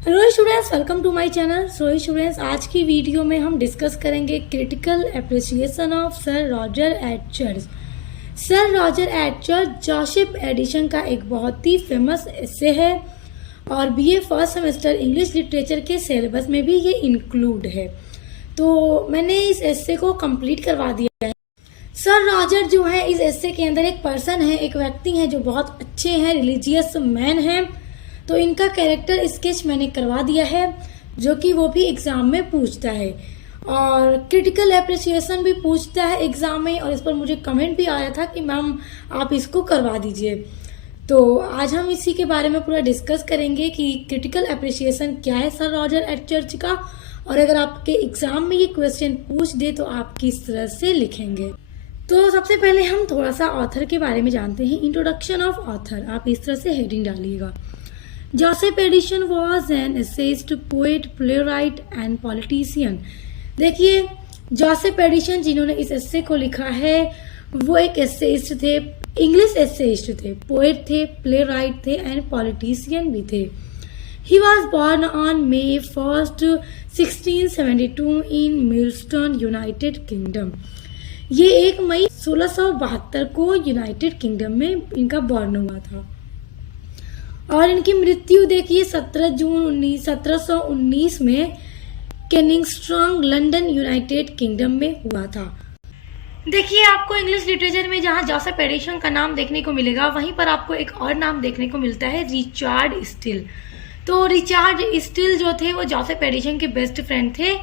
Hello students, welcome to my channel. So students, आज की video में हम डिस्कस करेंगे critical appreciation of Sir Roger at church. Sir Roger at church Joseph Addison का एक बहुत ही फेमस एसे है और BA first semester English literature के सिलेबस में भी ये इंक्लूड है। तो मैंने इस एसे को कंप्लीट करवा दिया है। सर रॉजर जो है, इस एसे के अंदर एक पर्सन है, एक व्यक्ति है जो बहुत अच्छे हैं, रिलीजियस मैन हैं। तो इनका कैरेक्टर स्केच मैंने करवा दिया है, जो कि वो भी एग्जाम में पूछता है और क्रिटिकल एप्रिसिएशन भी पूछता है एग्जाम में। और इस पर मुझे कमेंट भी आया था कि मैम आप इसको करवा दीजिए। तो आज हम इसी के बारे में पूरा डिस्कस करेंगे कि क्रिटिकल एप्रिसिएशन क्या है सर रॉजर एडचर्च का, और अगर आपके एग्जाम में ये क्वेश्चन पूछ दे तो आप किस तरह से लिखेंगे। तो सबसे पहले हम थोड़ा सा ऑथर के बारे में जानते हैं। इंट्रोडक्शन ऑफ ऑथर, आप इस तरह से हेडिंग डालिएगा। Joseph Addison was an essayist, poet, playwright and politician. देखिए, जोसेफ एडिशन जिन्होंने इस एसे को लिखा है वो एक एसेइस्ट थे, इंग्लिश एसेइस्ट थे, पोएट थे, प्लेराइट थे एंड पॉलिटिशियन भी थे। He was born on May 1st, 1672 in Milston, United Kingdom. ये 1 मई 1672 को यूनाइटेड किंगडम में इनका बॉर्न हुआ था और इनकी मृत्यु देखिए 17 जून 1719 में केनिंगस्ट्रॉन्ग, लंदन, यूनाइटेड किंगडम में हुआ था। देखिए, आपको इंग्लिश लिटरेचर में जहाँ जोसेफ एडिशन का नाम देखने को मिलेगा, वहीं पर आपको एक और नाम देखने को मिलता है, रिचर्ड स्टील। तो रिचर्ड स्टील जो थे वो जोसेफ एडिशन के बेस्ट फ्रेंड थे।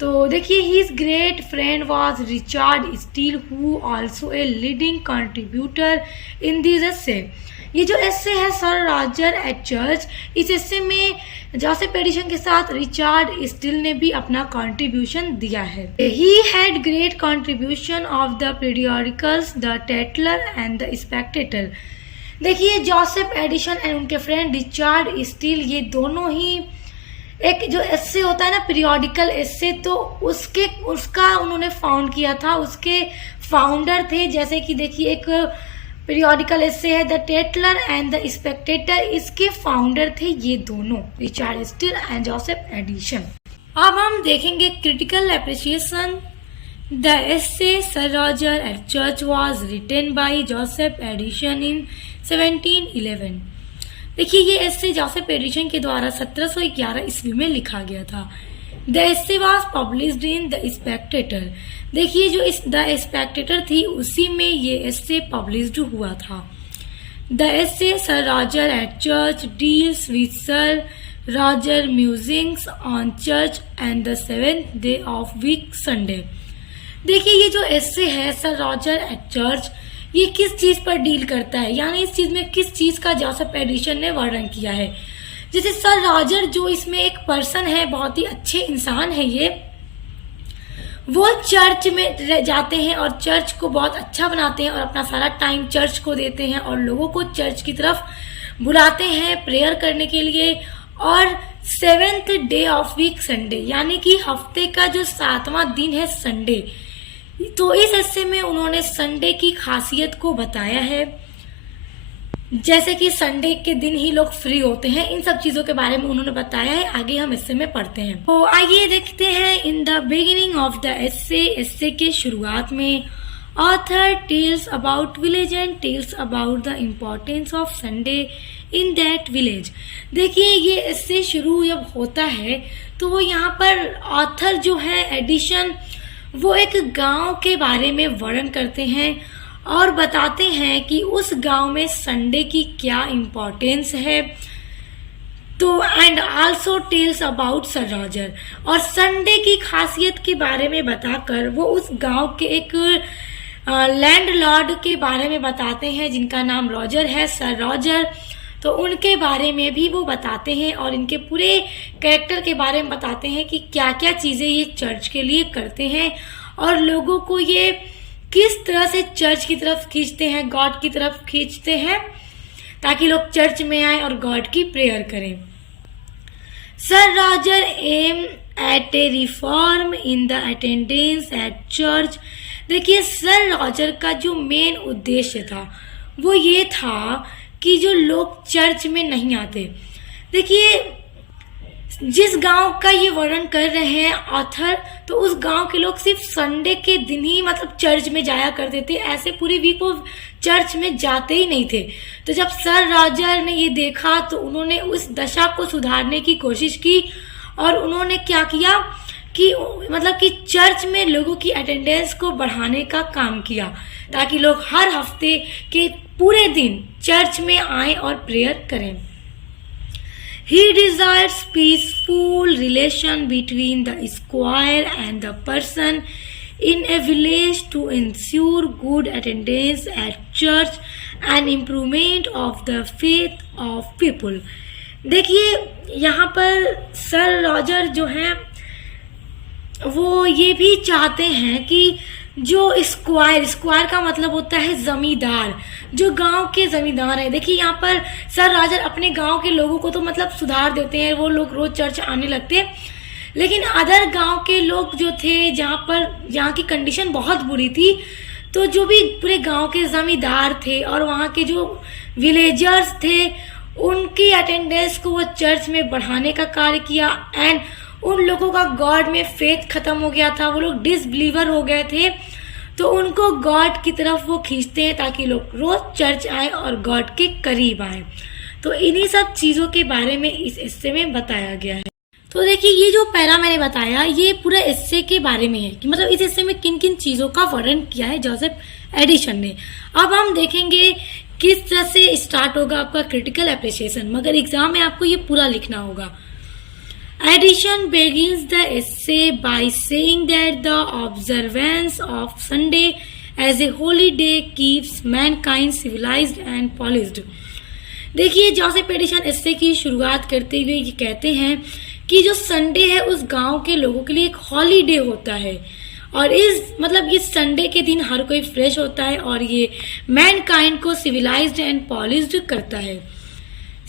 तो देखिए, his great friend was Richard Steele, who also a leading contributor in this एसे। ये जो एसे है सर रॉजर एडचर्च, इस एसे में जोसेफ एडिशन के साथ रिचर्ड स्टील ने भी अपना कंट्रीब्यूशन दिया है। He had great contribution of the periodicals the Tatler and the Spectator. देखिए, जोसेफ एडिशन एंड उनके फ्रेंड रिचर्ड स्टील, ये दोनों ही एक जो एसे होता है ना, पीरियोडिकल एसे, तो उसका उन्होंने फाउंड किया था, उसके फाउंडर थे। जैसे कि देखिए, एक पीरियोडिकल एसे है the Tatler and the Spectator, इसके फाउंडर थे ये दोनों, Richard Steele and Joseph Addison. अब हम देखेंगे critical appreciation. The essay Sir Roger at church was written by Joseph Addison in 1711। देखिए, ये एसे जोसेफ एडिशन के द्वारा 1711 ईस्वी में लिखा गया था। The essay was published in the Spectator. देखिए, जो इस द स्पेक्टेटर थी उसी में ये एसे पब्लिश्ड हुआ था। The essay Sir Roger at church deals with Sir Roger musings on church and the 7th day of week, Sunday. देखिए, ये जो एसे है सर रॉजर एडचर्च, ये किस चीज पर डील करता है, यानी इस चीज में किस चीज का जोसेफ एडिशन ने वर्णन किया है। जैसे सर रॉजर जो इसमें एक पर्सन है, बहुत ही अच्छे इंसान है ये, वो चर्च में जाते हैं और चर्च को बहुत अच्छा बनाते हैं और अपना सारा टाइम चर्च को देते हैं और लोगों को चर्च की तरफ बुलाते हैं प्रेयर करने के लिए। और 7th day of week, Sunday, यानी कि हफ्ते का जो 7वां दिन है संडे। तो इस हिस्से में उन्होंने संडे की खासियत को बताया है, जैसे कि संडे के दिन ही लोग फ्री होते हैं, इन सब चीजों के बारे में उन्होंने बताया है। आगे हम इससे में पढ़ते हैं। तो आइए देखते हैं। In the beginning of the essay के शुरुआत में author tells about village and tells about the importance of Sunday in that village. देखिए, ये एसे शुरू जब होता है तो वो यहाँ पर ऑथर जो है एडिशन, वो एक गांव के बारे में वर्णन करते हैं और बताते हैं कि उस गांव में संडे की क्या इम्पोर्टेंस है। तो and also tells about sir Roger, और संडे की खासियत के बारे में बताकर वो उस गांव के एक लैंडलॉर्ड के बारे में बताते हैं जिनका नाम रॉजर है, सर रॉजर। तो उनके बारे में भी वो बताते हैं और इनके पूरे कैरेक्टर के बारे में बताते हैं कि क्या क्या चीज़ें ये चर्च के लिए करते हैं और लोगों को ये किस तरह से चर्च की तरफ खींचते हैं, गॉड की तरफ खींचते हैं, ताकि लोग चर्च में आए और गॉड की प्रेयर करें। Sir Roger aimed at a reform in the attendance at church. देखिए, सर रॉजर का जो मेन उद्देश्य था वो ये था कि जो लोग चर्च में नहीं आते, देखिए जिस गांव का ये वर्णन कर रहे हैं ऑथर, तो उस गांव के लोग सिर्फ संडे के दिन ही मतलब चर्च में जाया करते थे, ऐसे पूरी वीक वो चर्च में जाते ही नहीं थे। तो जब सर रॉजर ने ये देखा तो उन्होंने उस दशा को सुधारने की कोशिश की और उन्होंने क्या किया कि मतलब कि चर्च में लोगों की अटेंडेंस को बढ़ाने का काम किया, ताकि लोग हर हफ्ते के पूरे दिन चर्च में आए और प्रेयर करें। He desires peaceful relation between the squire and the person in a village to ensure good attendance at church and improvement of the faith of people। देखिए यहाँ पर सर रॉजर जो हैं वो ये भी चाहते हैं कि जो स्क्वायर का मतलब होता है जमींदार, जो गांव के जमींदार है। देखिए यहाँ पर सर रॉजर अपने गांव के लोगों को तो मतलब सुधार देते हैं, वो लोग रोज चर्च आने लगते हैं, लेकिन अदर गांव के लोग जो थे जहाँ की कंडीशन बहुत बुरी थी, तो जो भी पूरे गांव के जमींदार थे और वहाँ के जो विलेजर्स थे उनकी अटेंडेंस को वो चर्च में बढ़ाने का कार्य किया। एंड उन लोगों का गॉड में फेथ खत्म हो गया था, वो लोग डिसबिलीवर हो गए थे, तो उनको गॉड की तरफ वो खींचते हैं ताकि लोग रोज चर्च आए और गॉड के करीब आए। तो इन्हीं सब चीज़ों के बारे में इस एस्से में बताया गया है। तो देखिए ये जो पैरा मैंने बताया ये पूरा एस्से के बारे में है कि मतलब इस एस्से में किन किन चीज़ों का वर्णन किया है जोसेफ एडिशन ने। अब हम देखेंगे किस तरह से स्टार्ट होगा आपका क्रिटिकल एप्रिसिएशन, मगर एग्जाम में आपको ये पूरा लिखना होगा। Addition begins the essay by saying that the observance of Sunday as a holy day keeps mankind civilized and polished। देखिए जोसेफ एडिशन एस्से की शुरुआत करते हुए ये कहते हैं कि जो संडे है उस गांव के लोगों के लिए एक हॉलीडे होता है, और इस संडे के दिन हर कोई फ्रेश होता है और ये मैनकाइंड को सिविलाइज्ड एंड पॉलिश्ड करता है।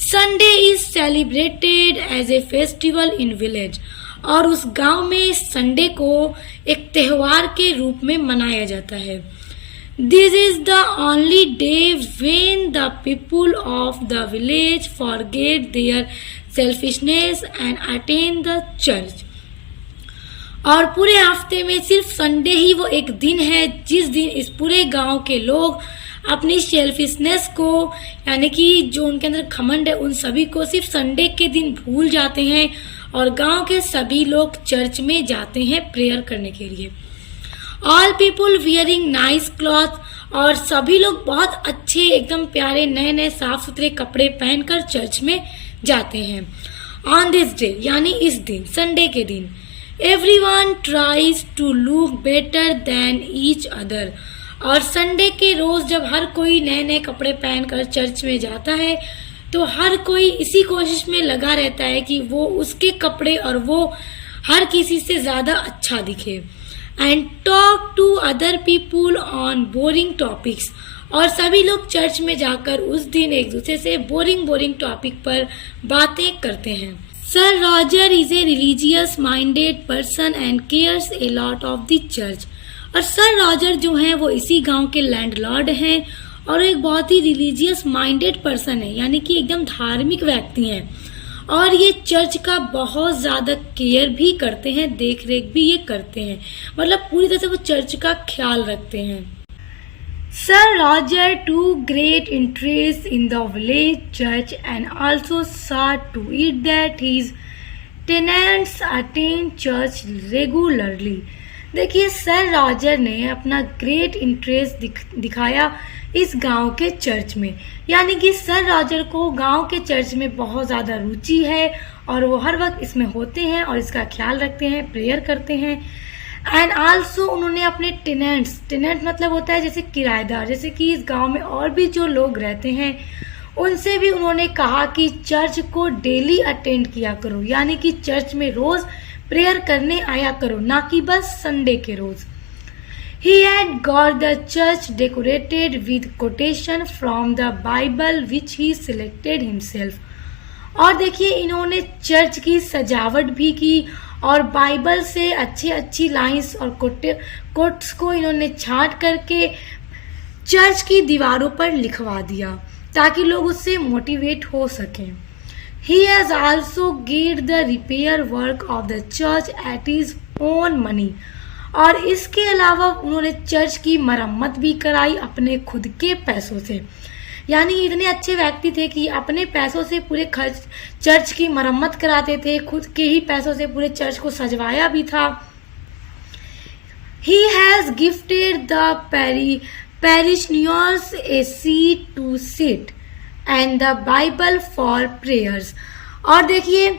Sunday is celebrated as a festival in village, और उस गांव में संडे को एक त्योहार के रूप में मनाया जाता है। This is the only day when the people of the village forget their selfishness and attend the church. और पूरे हफ्ते में सिर्फ संडे ही वो एक दिन है जिस दिन इस पूरे गांव के लोग अपनी सेल्फिशनेस को, यानी कि जो उनके अंदर घमंड है, उन सभी को सिर्फ संडे के दिन भूल जाते हैं और गांव के सभी लोग चर्च में जाते हैं प्रेयर करने के लिए। All people wearing nice cloth, और सभी लोग बहुत अच्छे एकदम प्यारे नए नए साफ सुथरे कपड़े पहनकर चर्च में जाते हैं। ऑन दिस डे यानी इस दिन संडे के दिन everyone tries to look better than each other, और संडे के रोज जब हर कोई नए नए कपड़े पहनकर चर्च में जाता है तो हर कोई इसी कोशिश में लगा रहता है कि वो उसके कपड़े और वो हर किसी से ज्यादा अच्छा दिखे। And talk to other people on boring topics, और सभी लोग चर्च में जाकर उस दिन एक दूसरे से बोरिंग टॉपिक पर बातें करते हैं। Sir Roger is a religious minded person and cares a lot of the church, और सर रॉजर जो हैं वो इसी गांव के लैंडलॉर्ड हैं और एक बहुत ही रिलीजियस माइंडेड पर्सन है, यानी कि एकदम धार्मिक व्यक्ति हैं, और ये चर्च का बहुत ज़्यादा केयर भी करते हैं, देख रेख भी ये करते हैं, मतलब पूरी तरह से वो चर्च का ख्याल रखते हैं। Sir Roger took great interest in the village church and also sought to it that his tenants attend church regularly. देखिए सर रॉजर ने अपना ग्रेट इंटरेस्ट दिखाया इस गांव के चर्च में, यानी कि सर रॉजर को गांव के चर्च में बहुत ज़्यादा रुचि है और वो हर वक्त इसमें होते हैं और इसका ख्याल रखते हैं, प्रेयर करते हैं। एंड आल्सो उन्होंने अपने टेनेंट मतलब होता है जैसे किराएदार, जैसे कि इस गांव में और भी जो लोग रहते हैं उनसे भी उन्होंने कहा कि चर्च को डेली अटेंड किया करो, यानी कि चर्च में रोज प्रेयर करने आया करो, ना कि बस संडे के रोज। He had got the church decorated with quotation from the Bible which he selected himself। और देखिए इन्होंने चर्च की सजावट भी की और बाइबल से अच्छी लाइंस और कोट्स को इन्होंने छांट करके चर्च की दीवारों पर लिखवा दिया ताकि लोग उससे मोटिवेट हो सकें। He has also did the repair work of the church at his own money. और इसके अलावा उन्होंने चर्च की मरम्मत भी कराई अपने खुद के पैसों से। यानी इतने अच्छे व्यक्ति थे कि अपने पैसों से पूरे खर्च चर्च की मरम्मत कराते थे, खुद के ही पैसों से पूरे चर्च को सजवाया भी था। He has gifted the parishioners a seat to sit and the Bible for prayers। और देखिए,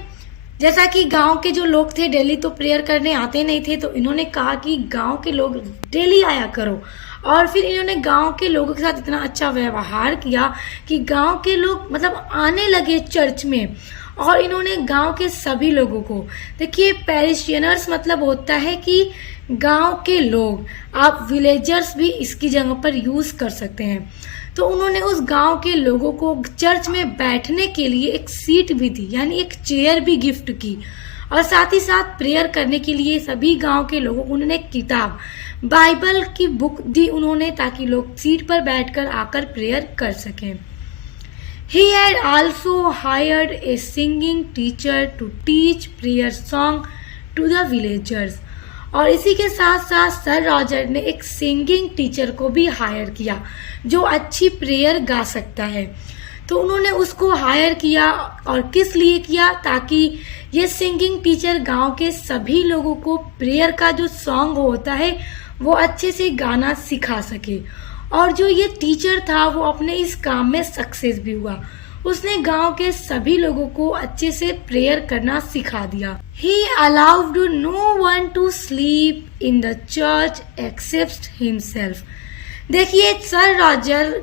जैसा कि गांव के जो लोग थे डेली तो प्रेयर करने आते नहीं थे, तो इन्होंने कहा कि गांव के लोग डेली आया करो। और फिर इन्होंने गांव के लोगों के साथ इतना अच्छा व्यवहार किया कि गांव के लोग मतलब आने लगे चर्च में। और इन्होंने गांव के सभी लोगों को, देखिए पैरिशियनर्स मतलब होता है कि गांव के लोग, आप विलेजर्स भी इसकी जगह पर यूज कर सकते हैं। तो उन्होंने उस गांव के लोगों को चर्च में बैठने के लिए एक सीट भी दी, यानी एक चेयर भी गिफ्ट की। और साथ ही साथ प्रेयर करने के लिए सभी गांव के लोगों को उन्होंने किताब बाइबल की बुक दी उन्होंने, ताकि लोग सीट पर बैठकर आकर प्रेयर कर सकें। He had also hired a singing teacher to teach prayer song to the villagers। और इसी के साथ साथ सर रॉजर ने एक सिंगिंग टीचर को भी हायर किया जो अच्छी प्रेयर गा सकता है। तो उन्होंने उसको हायर किया, और किस लिए किया, ताकि ये सिंगिंग टीचर गांव के सभी लोगों को प्रेयर का जो सॉन्ग होता है वो अच्छे से गाना सिखा सके। और जो ये टीचर था वो अपने इस काम में सक्सेस भी हुआ, उसने गांव के सभी लोगों को अच्छे से प्रेयर करना सिखा दिया। He allowed no one to sleep in the church except himself। देखिए, सर रॉजर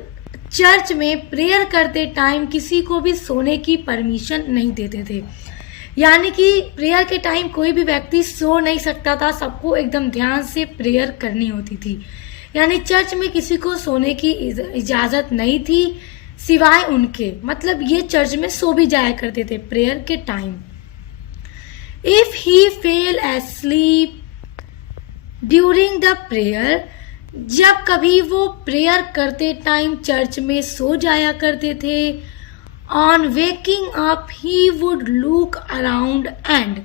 चर्च में प्रेयर करते टाइम किसी को भी सोने की परमिशन नहीं देते थे। यानी कि प्रेयर के टाइम कोई भी व्यक्ति सो नहीं सकता था, सबको एकदम ध्यान से प्रेयर करनी होती थी। यानी चर्च में किसी को सोने की इजाजत नहीं थी सिवाय उनके, मतलब ये चर्च में सो भी जाया करते थे प्रेयर के time. If he fail asleep during the prayer, जब कभी वो प्रेयर करते टाइम चर्च में सो जाया करते थे, on waking up he would look around and.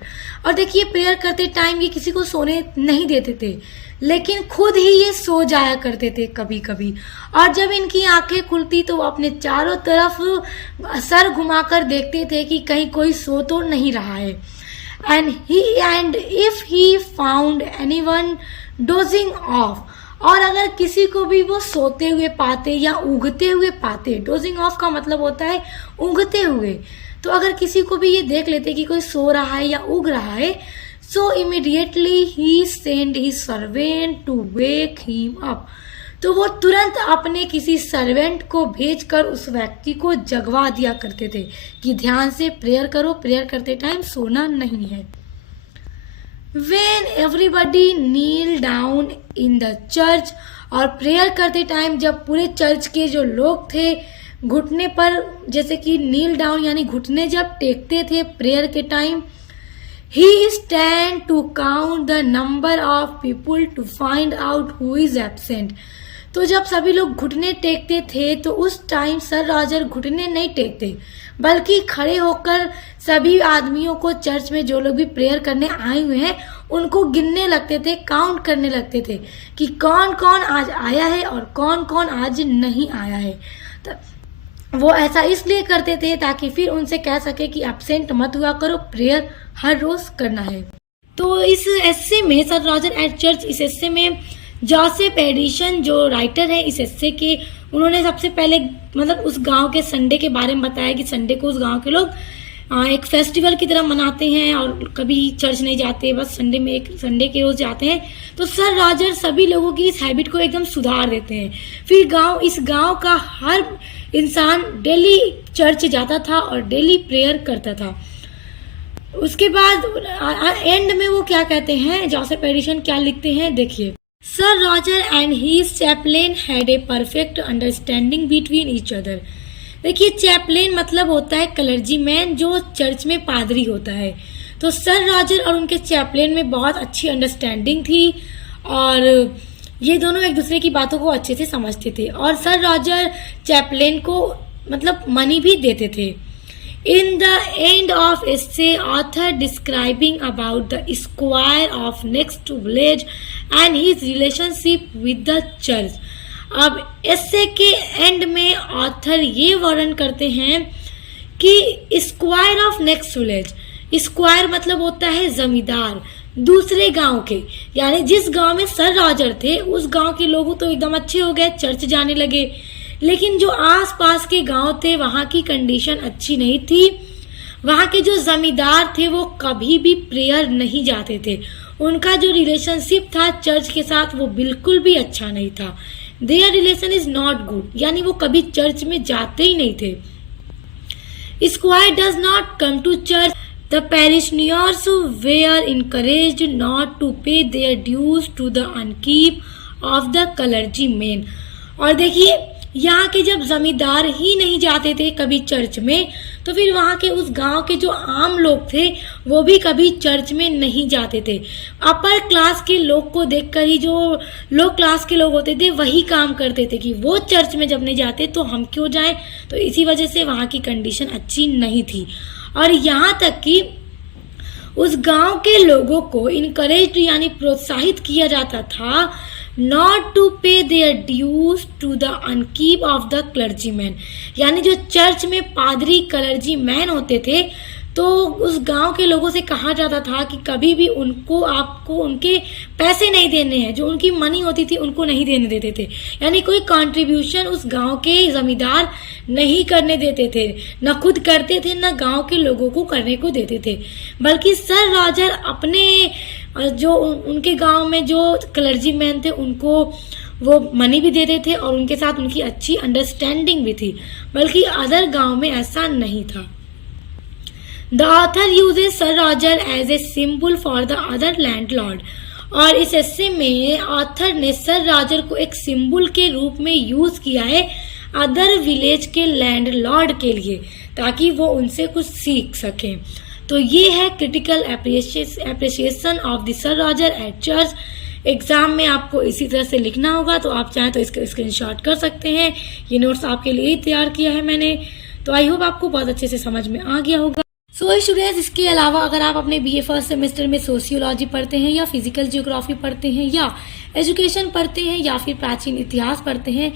और देखिए, प्रेयर करते टाइम ये किसी को सोने नहीं देते थे, लेकिन खुद ही ये सो जाया करते थे कभी कभी। और जब इनकी आंखें खुलती तो वो अपने चारों तरफ सर घुमाकर देखते थे कि कहीं कोई सो तो नहीं रहा है। And if he found anyone dosing of, और अगर किसी को भी वो सोते हुए पाते या उगते हुए पाते, डोजिंग ऑफ का मतलब होता है उगते हुए, तो अगर किसी को भी ये देख लेते कि कोई सो रहा है या उग रहा है, सो इमीडिएटली ही send his servant to wake him up. तो वो तुरंत अपने किसी सर्वेंट को भेजकर उस व्यक्ति को जगवा दिया करते थे कि ध्यान से प्रेयर करो, प्रेयर करते टाइम सोना नहीं है। When everybody kneel down in the church, और प्रेयर करते टाइम जब पूरे चर्च के जो लोग थे घुटने पर, जैसे कि नील डाउन यानी घुटने जब टेकते थे प्रेयर के time, he stand to count the number of people to find out who is absent। तो जब सभी लोग घुटने टेकते थे तो उस टाइम सर रॉजर घुटने नहीं टेकते, बल्कि खड़े होकर सभी आदमियों को, चर्च में जो लोग भी प्रेयर करने आए हुए हैं उनको गिनने लगते थे, काउंट करने लगते थे कि कौन कौन आज आया है और कौन कौन आज नहीं आया है। तो वो ऐसा इसलिए करते थे ताकि फिर उनसे कह सके कि एब्सेंट मत हुआ करो, प्रेयर हर रोज करना है। तो इस एस्से में, सर रॉजर एट चर्च, इस एस्से में जोसेफ एडिसन जो राइटर है इस एस्से के, उन्होंने सबसे पहले मतलब उस गांव के संडे के बारे में बताया कि संडे को उस गांव के लोग एक फेस्टिवल की तरह मनाते हैं और कभी चर्च नहीं जाते, बस संडे में एक संडे के रोज जाते हैं। तो सर रॉजर सभी लोगों की इस हैबिट को एकदम सुधार देते हैं। फिर इस गांव का हर इंसान डेली चर्च जाता था और डेली प्रेयर करता था। उसके बाद एंड में वो क्या कहते हैं, जोसेफ एडिसन क्या लिखते हैं, देखिए। Sir Roger and his chaplain had a perfect understanding between each other. देखिए, चैपलेन मतलब होता है क्लर्जीमैन, जो चर्च में पादरी होता है। तो सर रॉजर और उनके चैपलेन में बहुत अच्छी अंडरस्टैंडिंग थी और ये दोनों एक दूसरे की बातों को अच्छे से समझते थे। और सर रॉजर चैपलेन को मतलब मनी भी देते थे। In the end of essay, author describing about the squire of next village and his relationship with the church. अब essay के end में author ये वर्णन करते हैं कि square of next village, square मतलब होता है जमींदार दूसरे गांव के, यानी जिस गांव में सर रॉजर थे उस गांव के लोग तो एकदम अच्छे हो गए, चर्च जाने लगे, लेकिन जो आसपास के गांव थे वहां की कंडीशन अच्छी नहीं थी। वहां के जो जमींदार थे वो कभी भी प्रेयर नहीं जाते थे, उनका जो रिलेशनशिप था चर्च के साथ वो बिल्कुल भी अच्छा नहीं था। There relation is not good, यानी वो कभी चर्च में जाते ही नहीं थे। Squire does not come to church. The parishioners were encouraged not to pay their dues to the upkeep of the clergyman. और देखिए यहाँ के जब जमींदार ही नहीं जाते थे कभी चर्च में, तो फिर वहाँ के उस गांव के जो आम लोग थे वो भी कभी चर्च में नहीं जाते थे। अपर क्लास के लोग को देखकर ही जो लो क्लास के लोग होते थे वही काम करते थे कि वो चर्च में जब नहीं जाते तो हम क्यों जाएं, तो इसी वजह से वहाँ की कंडीशन अच्छी नहीं थी। और यहाँ तक कि उस गांव के लोगों को इनकरेज यानी प्रोत्साहित किया जाता था not to pay their dues to the upkeep of the clergyman, यानी जो चर्च में पादरी क्लर्जी मैन होते थे तो उस गांव के लोगों से कहा जाता था कि कभी भी उनको आपको उनके पैसे नहीं देने हैं, जो उनकी मनी होती थी उनको नहीं देने देते थे, यानी कोई कंट्रीब्यूशन उस गांव के जमींदार नहीं करने देते थे, न खुद करते थे न गांव के लोगों को करने को देते थे, बल्कि सर रॉजर अपने जो उनके गांव में जो क्लर्जी मैन थे उनको वो मनी भी देते थे और उनके साथ उनकी अच्छी अंडरस्टैंडिंग भी थी, बल्कि अदर गांव में ऐसा नहीं था। The author uses Sir Roger as a symbol for the other landlord. और इस एस्से में ऑथर ने सर रॉजर को एक सिंबल के रूप में यूज किया है अदर विलेज के लैंडलॉर्ड के लिए, ताकि वो उनसे कुछ सीख सकें। तो ये है critical appreciation of the Sir Roger at church. Exam में आपको इसी तरह से लिखना होगा, तो आप चाहें तो इसका स्क्रीनशॉट कर सकते हैं। ये नोट्स आपके लिए ही तैयार किया है मैंने, तो आई होप आपको बहुत अच्छे से समझ में आ गया होगा। सो स्टूडेंट्स, इसके अलावा अगर आप अपने बीए फर्स्ट सेमेस्टर में सोशियोलॉजी पढ़ते हैं या फिजिकल ज्योग्राफी पढ़ते हैं या एजुकेशन पढ़ते हैं या फिर प्राचीन इतिहास पढ़ते हैं,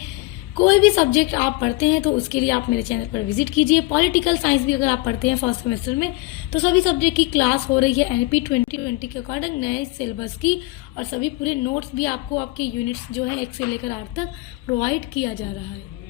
कोई भी सब्जेक्ट आप पढ़ते हैं तो उसके लिए आप मेरे चैनल पर विजिट कीजिए। पॉलिटिकल साइंस भी अगर आप पढ़ते हैं फर्स्ट सेमेस्टर में तो सभी सब्जेक्ट की क्लास हो रही है एनपी 2020 के अकॉर्डिंग नए सिलेबस की, और सभी पूरे नोट्स भी आपको आपके यूनिट्स जो है 1 से लेकर 8 तक प्रोवाइड किया जा रहा है।